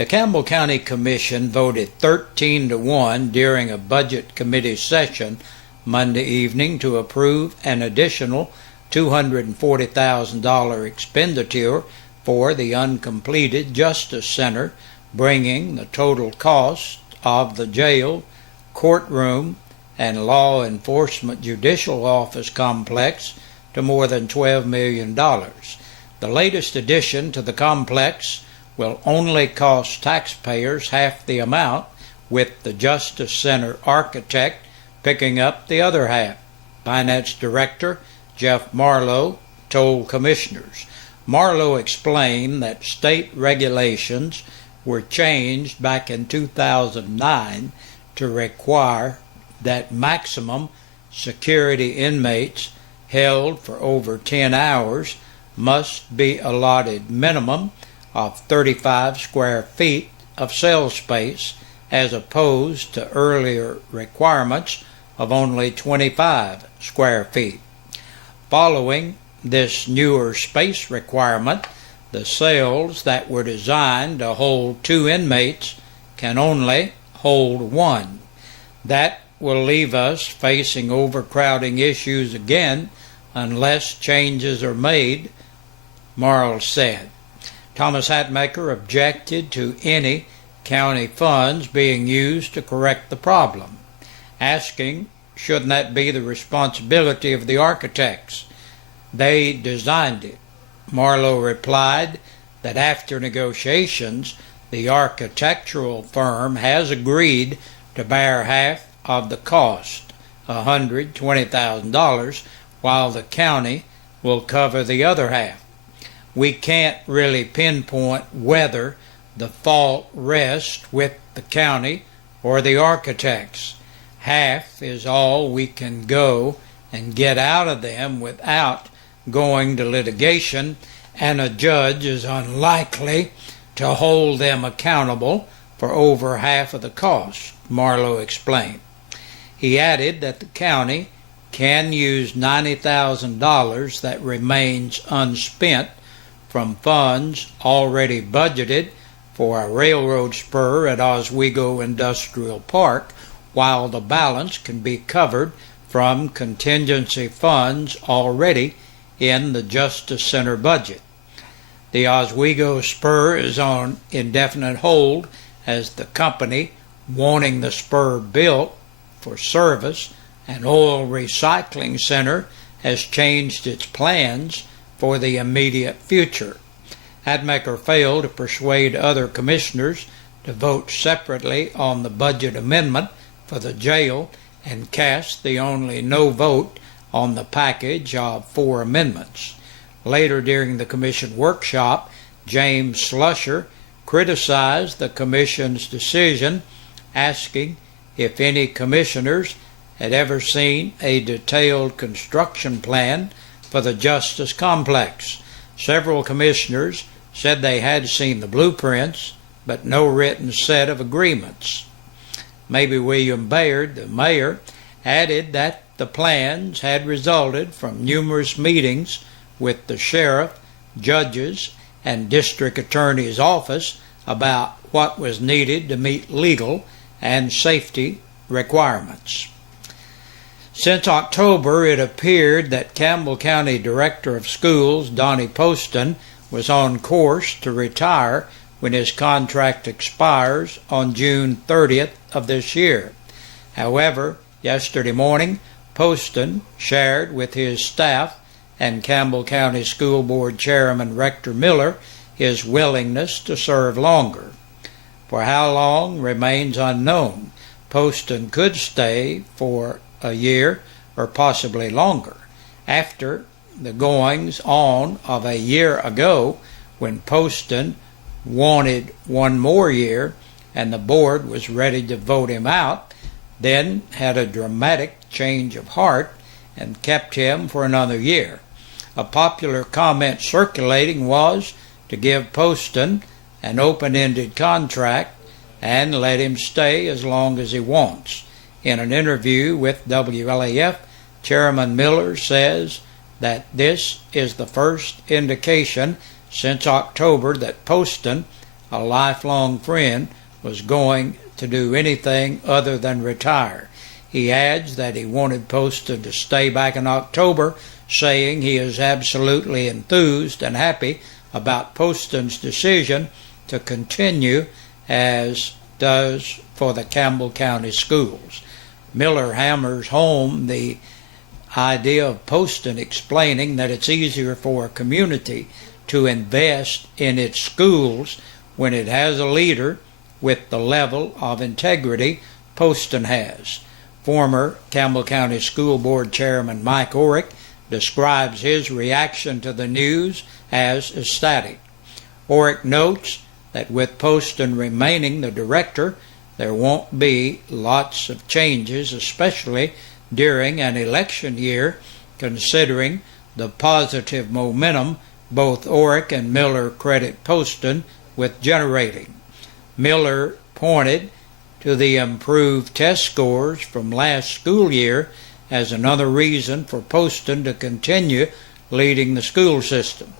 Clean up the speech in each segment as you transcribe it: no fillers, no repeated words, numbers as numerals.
The Campbell County Commission voted 13-1 during a Budget Committee session Monday evening to approve an additional $240,000 expenditure for the uncompleted Justice Center, bringing the total cost of the jail, courtroom, and law enforcement judicial office complex to more than $12 million. The latest addition to the complex will only cost taxpayers half the amount, with the Justice Center architect picking up the other half. Finance Director Jeff Marlowe told commissioners. Marlowe explained that state regulations were changed back in 2009 to require that maximum security inmates held for over 10 hours must be allotted minimum of 35 square feet of cell space, as opposed to earlier requirements of only 25 square feet. Following this newer space requirement, the cells that were designed to hold 2 inmates can only hold 1. That will leave us facing overcrowding issues again unless changes are made, Marl said. Thomas Hatmaker objected to any county funds being used to correct the problem, asking, shouldn't that be the responsibility of the architects? They designed it. Marlowe replied that after negotiations, the architectural firm has agreed to bear half of the cost, $120,000, while the county will cover the other half. We can't really pinpoint whether the fault rests with the county or the architects. Half is all we can go and get out of them without going to litigation, and a judge is unlikely to hold them accountable for over half of the cost, Marlowe explained. He added that the county can use $90,000 that remains unspent from funds already budgeted for a railroad spur at Oswego Industrial Park, while the balance can be covered from contingency funds already in the Justice Center budget. The Oswego spur is on indefinite hold as the company wanting the spur built for service and oil recycling center has changed its plans for the immediate future. Hatmaker failed to persuade other commissioners to vote separately on the budget amendment for the jail and cast the only no vote on the package of 4 amendments. Later during the commission workshop, James Slusher criticized the commission's decision, asking if any commissioners had ever seen a detailed construction plan for the Justice Complex. Several commissioners said they had seen the blueprints, but no written set of agreements. Maybe William Baird, the mayor, added that the plans had resulted from numerous meetings with the sheriff, judges, and district attorney's office about what was needed to meet legal and safety requirements. Since October, it appeared that Campbell County Director of Schools, Donnie Poston, was on course to retire when his contract expires on June 30th of this year. However, yesterday morning, Poston shared with his staff and Campbell County School Board Chairman Rector Miller his willingness to serve longer. For how long remains unknown. Poston could stay for a year or possibly longer. After the goings on of a year ago, when Poston wanted 1 more year and the board was ready to vote him out, then had a dramatic change of heart and kept him for another year. A popular comment circulating was to give Poston an open-ended contract and let him stay as long as he wants. In an interview with WLAF, Chairman Miller says that this is the first indication since October that Poston a lifelong friend, was going to do anything other than retire. He adds that he wanted Poston to stay back in October, saying he is absolutely enthused and happy about Poston's decision to continue, as does for the Campbell County Schools. Miller hammers home the idea of Poston, explaining that it's easier for a community to invest in its schools when it has a leader with the level of integrity Poston has. Former Campbell County School Board Chairman Mike Orrick describes his reaction to the news as ecstatic. Orrick notes that with Poston remaining the director, there won't be lots of changes, especially during an election year, considering the positive momentum both Orrick and Miller credit Poston with generating. Miller pointed to the improved test scores from last school year as another reason for Poston to continue leading the school system.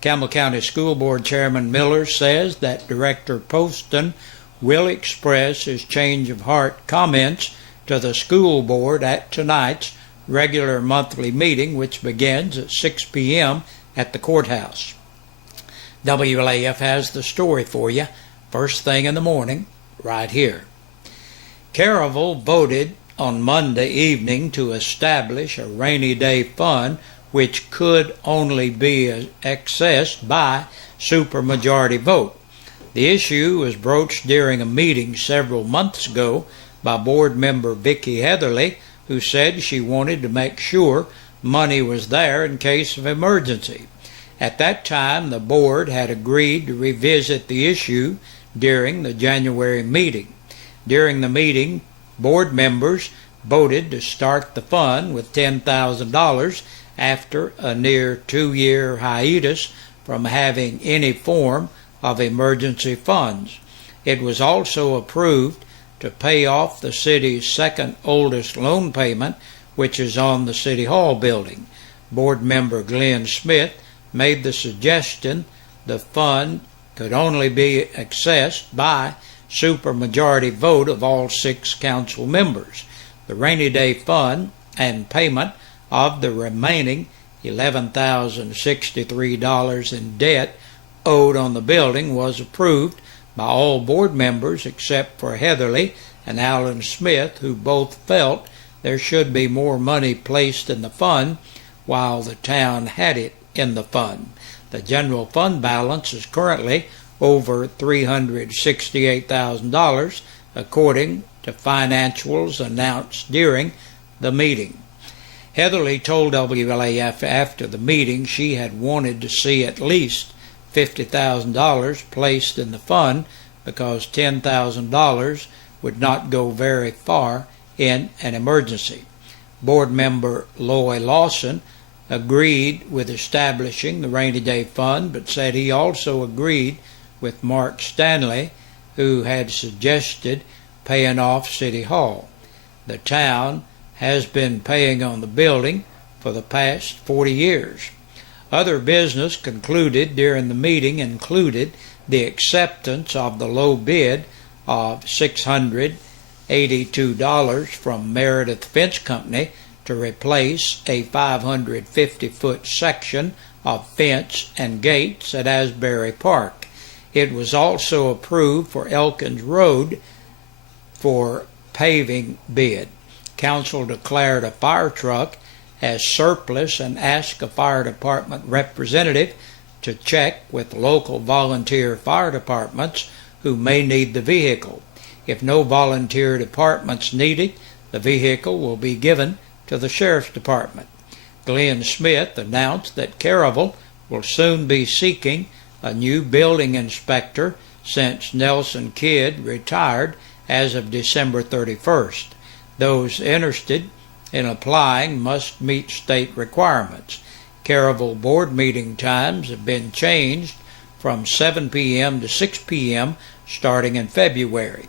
Campbell County School Board Chairman Miller says that Director Poston will express his change of heart comments to the school board at tonight's regular monthly meeting, which begins at 6 p.m. at the courthouse. WLAF has the story for you first thing in the morning right here. Caryville voted on Monday evening to establish a rainy day fund which could only be accessed by supermajority vote. The issue was broached during a meeting several months ago by board member Vicki Heatherly, who said she wanted to make sure money was there in case of emergency. At that time, the board had agreed to revisit the issue during the January meeting. During the meeting, board members voted to start the fund with $10,000 after a near 2-year hiatus from having any form of emergency funds. It was also approved to pay off the city's second oldest loan payment, which is on the City Hall building. Board member Glenn Smith made the suggestion the fund could only be accessed by supermajority vote of all 6 council members. The rainy day fund and payment of the remaining $11,063 in debt owed on the building was approved by all board members except for Heatherly and Alan Smith, who both felt there should be more money placed in the fund while the town had it in the fund. The general fund balance is currently over $368,000, according to financials announced during the meeting. Heatherly told WLAF after the meeting she had wanted to see at least $50,000 placed in the fund because $10,000 would not go very far in an emergency. Board member Loy Lawson agreed with establishing the rainy day fund, but said he also agreed with Mark Stanley, who had suggested paying off City Hall. The town has been paying on the building for the past 40 years. Other business concluded during the meeting included the acceptance of the low bid of $682 from Meredith Fence Company to replace a 550-foot section of fence and gates at Asbury Park. It was also approved for Elkins Road for paving bid. Council declared a fire truck as surplus and asked a fire department representative to check with local volunteer fire departments who may need the vehicle. If no volunteer departments need it, the vehicle will be given to the Sheriff's Department. Glenn Smith announced that Caryville will soon be seeking a new building inspector since Nelson Kidd retired as of December 31st. Those interested in applying must meet state requirements. Caryville board meeting times have been changed from 7 p.m. to 6 p.m. starting in February.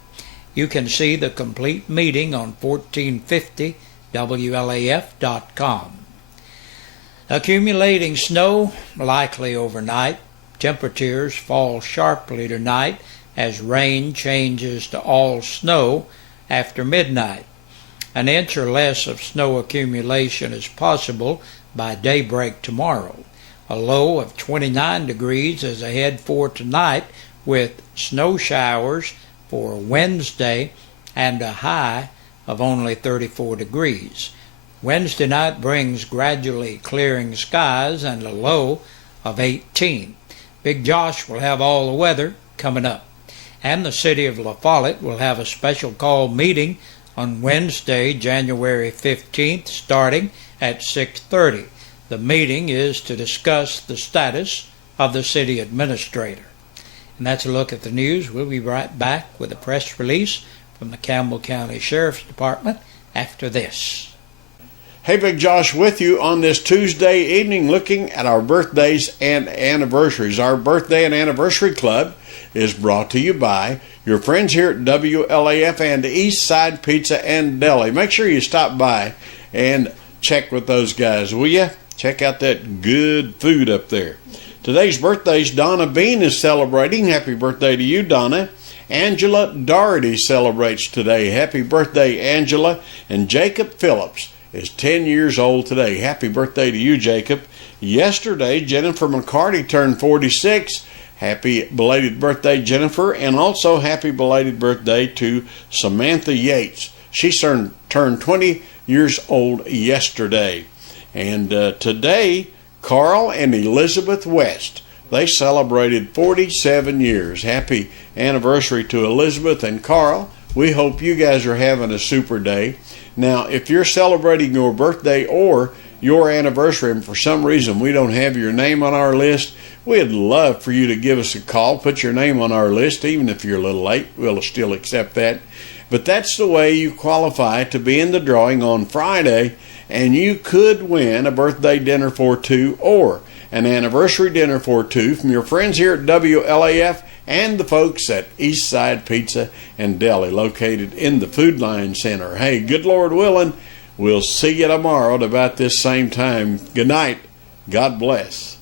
You can see the complete meeting on 1450WLAF.com. Accumulating snow, likely overnight. Temperatures fall sharply tonight as rain changes to all snow after midnight. An inch or less of snow accumulation is possible by daybreak tomorrow. A low of 29 degrees is ahead for tonight, with snow showers for Wednesday and a high of only 34 degrees. Wednesday night brings gradually clearing skies and a low of 18. Big Josh will have all the weather coming up. And the city of La Follette will have a special call meeting on Wednesday, January 15th, starting at 6:30. The meeting is to discuss the status of the city administrator. And that's a look at the news. We'll be right back with a press release from the Campbell County Sheriff's Department after this. Hey, Big Josh with you on this Tuesday evening looking at our birthdays and anniversaries. Our Birthday and Anniversary Club is brought to you by your friends here at WLAF and East Side Pizza and Deli. Make sure you stop by and check with those guys, will you? Check out that good food up there. Today's birthdays, Donna Bean is celebrating. Happy birthday to you, Donna. Angela Doherty celebrates today. Happy birthday, Angela. And Jacob Phillips is 10 years old today. Happy birthday to you, Jacob. Yesterday, Jennifer McCarty turned 46. Happy belated birthday, Jennifer. And also happy belated birthday to Samantha Yates. She turned 20 years old yesterday. And today, Carl and Elizabeth West, they celebrated 47 years. Happy anniversary to Elizabeth and Carl. We hope you guys are having a super day. Now, if you're celebrating your birthday or your anniversary and for some reason we don't have your name on our list, we'd love for you to give us a call. Put your name on our list, even if you're a little late. We'll still accept that. But that's the way you qualify to be in the drawing on Friday, and you could win a birthday dinner for two or an anniversary dinner for two from your friends here at WLAF and the folks at East Side Pizza and Deli, located in the Food Line Center. Hey, good Lord willing, we'll see you tomorrow at about this same time. Good night. God bless.